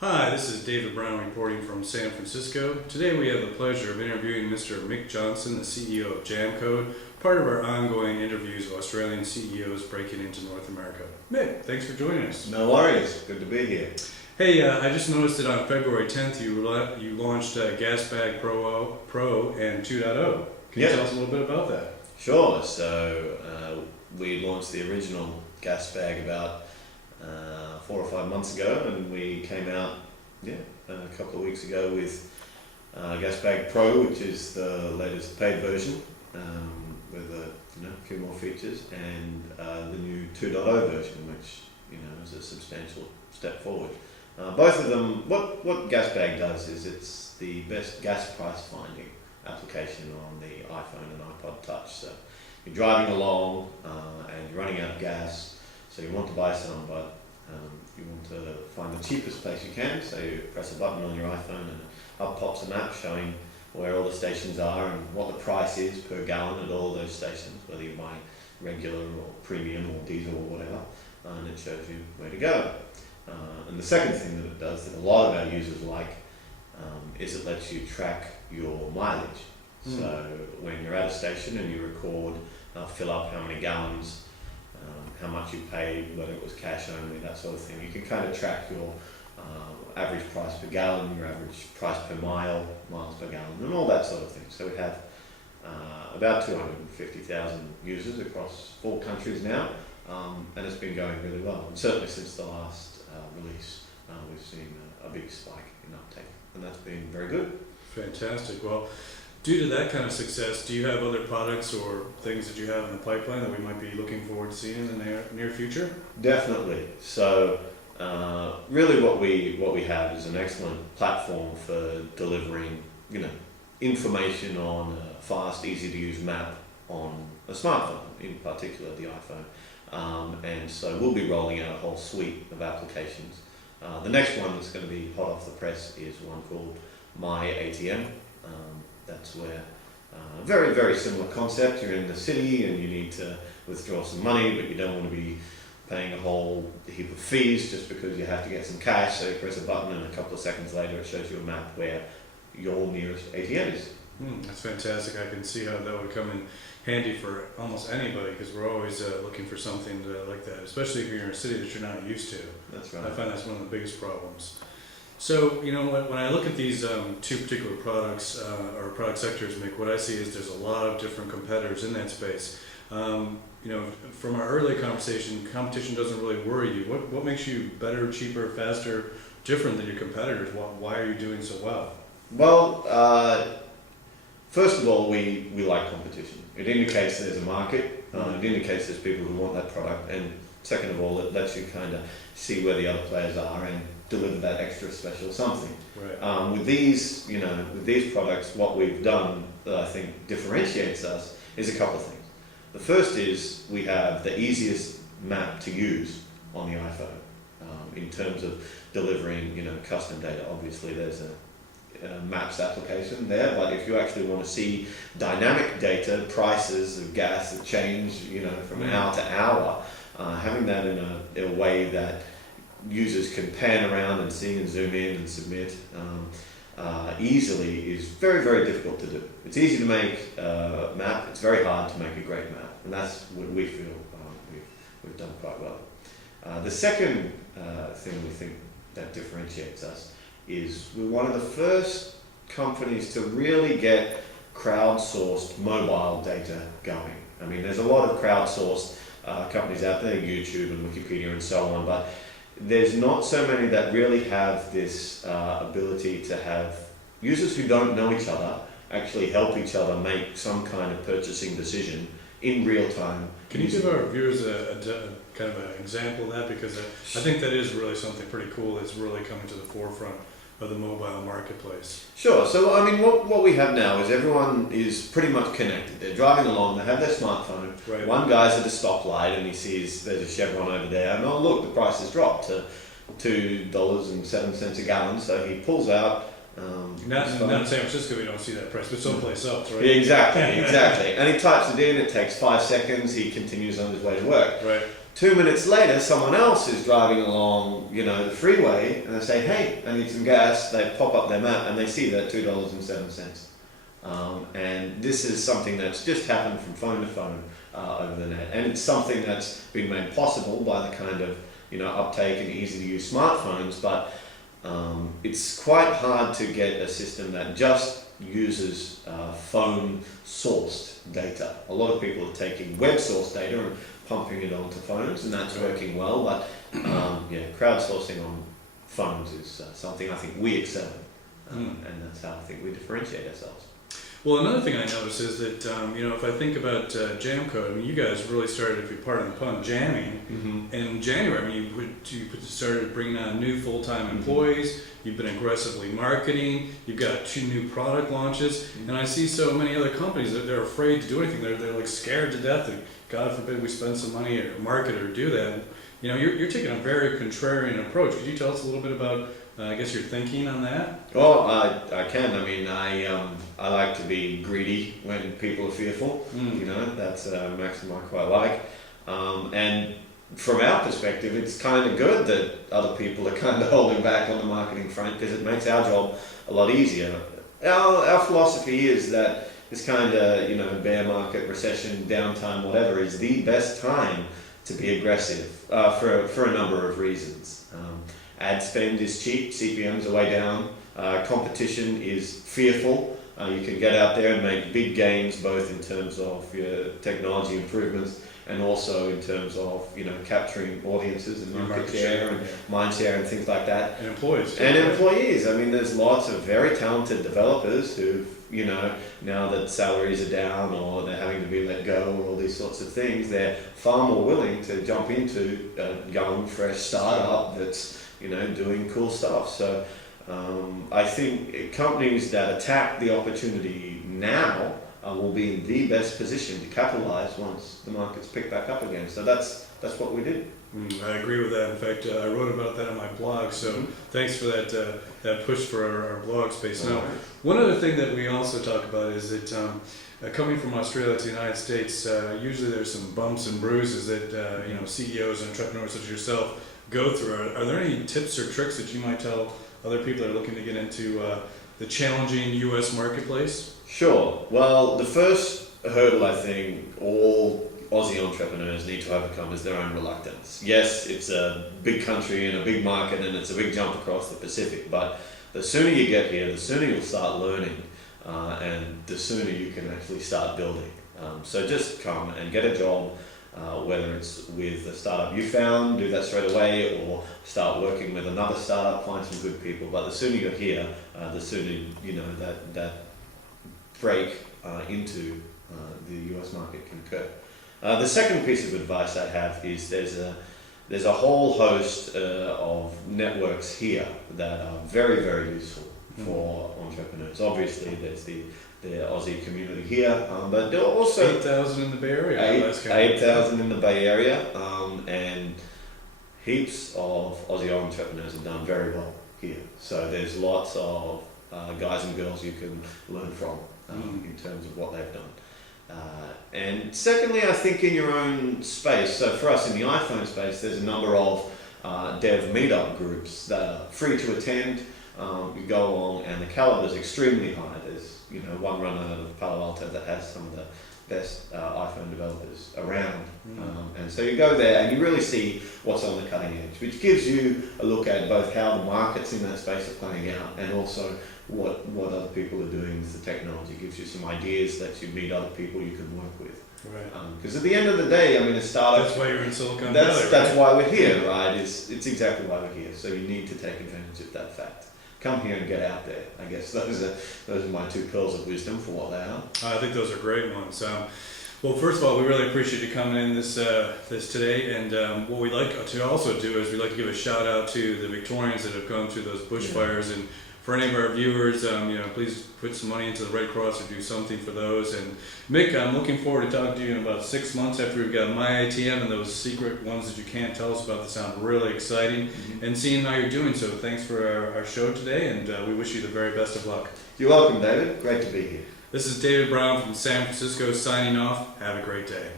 Hi, this is David Brown reporting from San Francisco. Today we have the pleasure of interviewing Mr. Mick Johnson, the CEO of Jamcode, part of our ongoing interviews of Australian CEOs breaking into North America. Mick, thanks for joining us. No worries, good to be here. Hey, I just noticed that on February 10th you launched Gasbag Pro and 2.0. Can you tell us a little bit about that? Sure, so we launched the original Gasbag about 4 or 5 months ago, and we came out a couple of weeks ago with Gasbag Pro, which is the latest paid version with a few more features, and the new 2.0 version, which is a substantial step forward. Both of them, what Gasbag does is it's the best gas price finding application on the iPhone and iPod Touch. So you're driving along and you're running out of gas, so you want to buy some, but you want to find the cheapest place you can, so you press a button on your iPhone and up pops a map showing where all the stations are and what the price is per gallon at all those stations, whether you buy regular or premium or diesel or whatever, and it shows you where to go. And the second thing that it does that a lot of our users like is it lets you track your mileage. So when you're at a station and you record, fill up how many gallons, how much you paid, whether it was cash only, that sort of thing. You can kind of track your average price per gallon, your average price per mile, miles per gallon, and all that sort of thing. So we have about 250,000 users across 4 countries now, and it's been going really well. And certainly since the last release, we've seen a big spike in uptake, and that's been very good. Fantastic. Well, due to that kind of success, do you have other products or things that you have in the pipeline that we might be looking forward to seeing in the near future? Definitely. So really what we have is an excellent platform for delivering information on a fast, easy to use map on a smartphone, in particular the iPhone. And so we'll be rolling out a whole suite of applications. The next one that's going to be hot off the press is one called My ATM. That's where very, very similar concept. You're in the city and you need to withdraw some money, but you don't want to be paying a whole heap of fees just because you have to get some cash. So you press a button and a couple of seconds later it shows you a map where your nearest ATM is. That's fantastic. I can see how that would come in handy for almost anybody, because we're always looking for something like that, especially if you're in a city that you're not used to. That's right. I find that's one of the biggest problems. So, when I look at these 2 particular products or product sectors, Mick, what I see is there's a lot of different competitors in that space. From our early conversation, competition doesn't really worry you. What makes you better, cheaper, faster, different than your competitors? Why are you doing so well? Well, first of all, we like competition. It indicates there's a market. It indicates there's people who want that product. And second of all, it lets you kind of see where the other players are and deliver that extra special something. Right. With these products, what we've done that I think differentiates us is a couple of things. The first is we have the easiest map to use on the iPhone in terms of delivering custom data. Obviously, there's a maps application there, but if you actually want to see dynamic data, prices of gas that change from hour to hour, having that in a way that users can pan around and see and zoom in and submit easily is very, very difficult to do. It's easy to make a map, it's very hard to make a great map, and that's what we feel we've done quite well. The second thing we think that differentiates us is we're one of the first companies to really get crowdsourced mobile data going. I mean, there's a lot of crowdsourced companies out there, YouTube and Wikipedia and so on, but there's not so many that really have this ability to have users who don't know each other actually help each other make some kind of purchasing decision in real time. Can you give our viewers a kind of an example of that? Because I think that is really something pretty cool that's really coming to the forefront of the mobile marketplace. Sure. So, I mean, what we have now is everyone is pretty much connected. They're driving along, they have their smartphone. Right. One guy's at a stoplight and he sees there's a Chevron over there, and oh look, the price has dropped to $2.07 a gallon. So he pulls out. Not in San Francisco, we don't see that price, but someplace else, right? Yeah, exactly. And he types it in. It takes 5 seconds. He continues on his way to work. Right. 2 minutes later, someone else is driving along, the freeway, and they say, "Hey, I need some gas." They pop up their map and they see that $2.07. And this is something that's just happened from phone to phone over the net, and it's something that's been made possible by the kind of uptake and easy to use smartphones. But it's quite hard to get a system that just uses phone sourced data. A lot of people are taking web source data and pumping it onto phones, and that's working well. But crowdsourcing on phones is something I think we excel in, and that's how I think we differentiate ourselves. Well, another thing I noticed is that, if I think about jam code, I mean, you guys really started, if you pardon the pun, jamming in January. I mean, you started bringing on new full-time employees, you've been aggressively marketing, you've got 2 new product launches, and I see so many other companies that they're afraid to do anything. They're like scared to death that, God forbid, we spend some money or market or do that. You're taking a very contrarian approach. Could you tell us a little bit about I guess your thinking on that? Well, I can. I mean, I like to be greedy when people are fearful. That's a maxim I quite like. And from our perspective, it's kind of good that other people are kind of holding back on the marketing front, because it makes our job a lot easier. Our philosophy is that this kind of bear market, recession, downtime, whatever, is the best time to be aggressive for a number of reasons. Ad spend is cheap, CPMs are way down, competition is fearful. You can get out there and make big gains, both in terms of your technology improvements and also in terms of capturing audiences and market share and mind share and things like that. And employees. Employees. I mean, there's lots of very talented developers who, now that salaries are down or they're having to be let go or all these sorts of things, they're far more willing to jump into a young, fresh startup that's doing cool stuff. So I think companies that attack the opportunity now will be in the best position to capitalize once the markets pick back up again. So that's what we did. I agree with that. In fact, I wrote about that on my blog. So thanks for that push for our blog space. Now, one other thing that we also talk about is that coming from Australia to the United States, usually there's some bumps and bruises that CEOs and entrepreneurs such as yourself go through. Are there any tips or tricks that you might tell other people that are looking to get into the challenging U.S. marketplace? Sure. Well, the first hurdle I think all Aussie entrepreneurs need to overcome is their own reluctance. Yes, it's a big country and a big market and it's a big jump across the Pacific, but the sooner you get here, the sooner you'll start learning and the sooner you can actually start building. So just come and get a job. Whether it's with a startup you found, do that straight away, or start working with another startup, find some good people. But the sooner you're here, the sooner that break into the US market can occur. The second piece of advice I have is there's a whole host of networks here that are very, very useful for entrepreneurs. Obviously, there's the Aussie community here, but there are also 8,000 in the Bay Area. 8,000 in the Bay Area, and heaps of Aussie entrepreneurs have done very well here. So there's lots of guys and girls you can learn from in terms of what they've done. And secondly, I think in your own space. So for us in the iPhone space, there's a number of dev meetup groups that are free to attend. You go along, and the caliber is extremely high. There's one run out of Palo Alto that has some of the best iPhone developers around, and so you go there and you really see what's on the cutting edge, which gives you a look at both how the markets in that space are playing out and also what other people are doing with the technology. It gives you some ideas that you meet other people you can work with. Right. Because at the end of the day, I mean, a startup. That's why you're in Silicon Valley. That's why we're here, right? It's exactly why we're here. So you need to take advantage of that fact. Come here and get out there. I guess those are my 2 pearls of wisdom for what they are. I think those are great ones. Well, first of all, we really appreciate you coming in this today. And what we'd like to also do is we'd like to give a shout out to the Victorians that have gone through those bushfires. And for any of our viewers, please put some money into the Red Cross or do something for those. And Mick, I'm looking forward to talking to you in about 6 months after we've got My ATM and those secret ones that you can't tell us about that sound really exciting, and seeing how you're doing. So thanks for our show today, and we wish you the very best of luck. You're welcome, David. Great to be here. This is David Brown from San Francisco signing off. Have a great day.